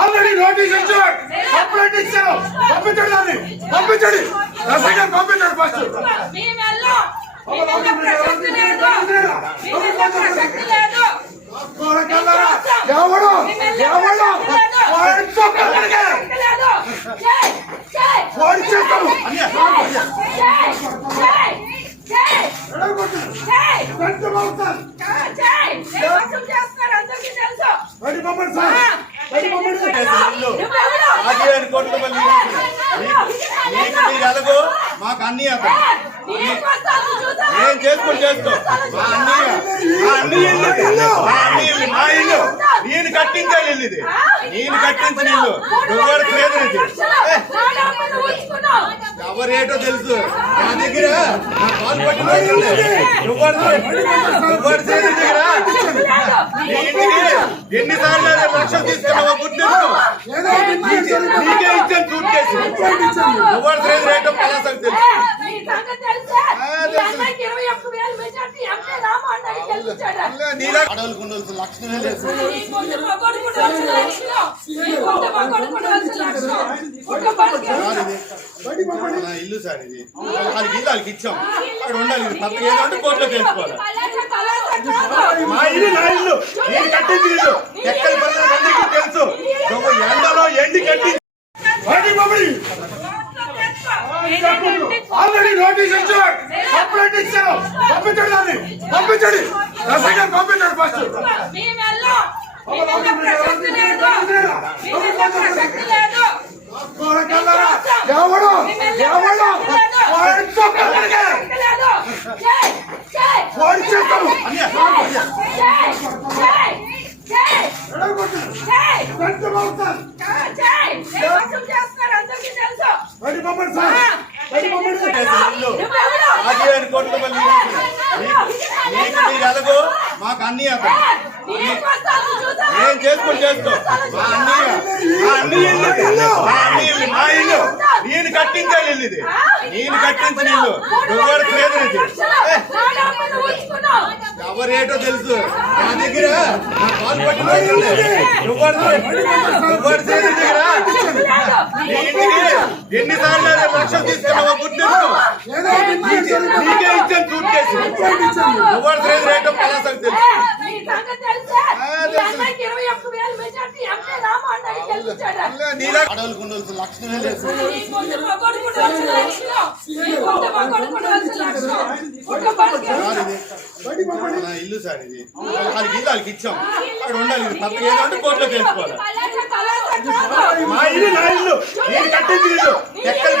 Already notice ఇచ్చారు, complaint ఇచ్చారు. పంపించండి, దాన్ని పంపించండి. రసంగా పంపించండి ఫస్ట్. ఎవడు ఎవడు ఎలాగో మాకు అన్నయ్య ఏం చేసుకొని చేసుకో. మా ఇల్లు నేను కట్టించాలి. ఇల్లు ఇది నేను కట్టించిన ఇల్లు. ఎవరు లేదు ఇది. ఎవరేటో తెలుసు. నా దగ్గర నా కాలు పట్టిన ఎవరు దగ్గర ఎన్నిసార్లు లక్షలు తీసుకున్నావో గుర్తించు. నీకే ఇచ్చాను సూట్ కేసు. ఎవరు లేదు రేటో పలాసకు తెలుసు. అడవులకు ఉండవలసిన లక్షణమే లేదు. ఇల్లు సార్ ఇది. వాళ్ళకి ఇల్లు వాళ్ళకి ఇచ్చాం. అక్కడ ఉండాలి. తప్పగా ఏదంటే కోర్టులో తెలుసుకోవాలి. మా ఇల్లు నా ఇల్లు. నేను కట్టింది ఇల్లు. ఎక్కడ అందరికీ తెలుసు. ఎండలో ఎండి కట్టి ఆల్రెడీ నోటీస్ ఇచ్చారు, కంప్లైంట్ ఇచ్చారు. పంపించండి, దాన్ని పంపించండి. రసంగా పంపించండి ఫస్ట్. ఎవడు ఎవడు ఎలాగో మాకు అన్నయ్య ఏం చేసుకొని చేసుకో. మా ఇల్లు నేను కట్టించాలి. ఇల్లు ఇది నేను కట్టించిన ఇల్లు. ఎవరు లేదు ఇది. ఎవరేటో తెలుసు. నా దగ్గర నా కాలు పట్టిన ఎవరు దగ్గర ఎన్నిసార్లు లక్షలు తీసుకున్నావో గుర్తించు. నీకే ఇచ్చాను సూట్ కేసు. ఎవరు లేదు రేటో పలాసకు తెలుసు. అడవులకు ఉండవలసిన లక్షణమే లేదు. ఇల్లు సార్ ఇది. వాళ్ళకి ఇల్లు వాళ్ళకి ఇచ్చాం. అక్కడ ఉండాలి. తప్పగా ఏదంటే కోర్టులో తెలుసుకోవాలి. మా ఇల్లు నా ఇల్లు. నేను కట్టింది ఇల్లు. ఎక్కడ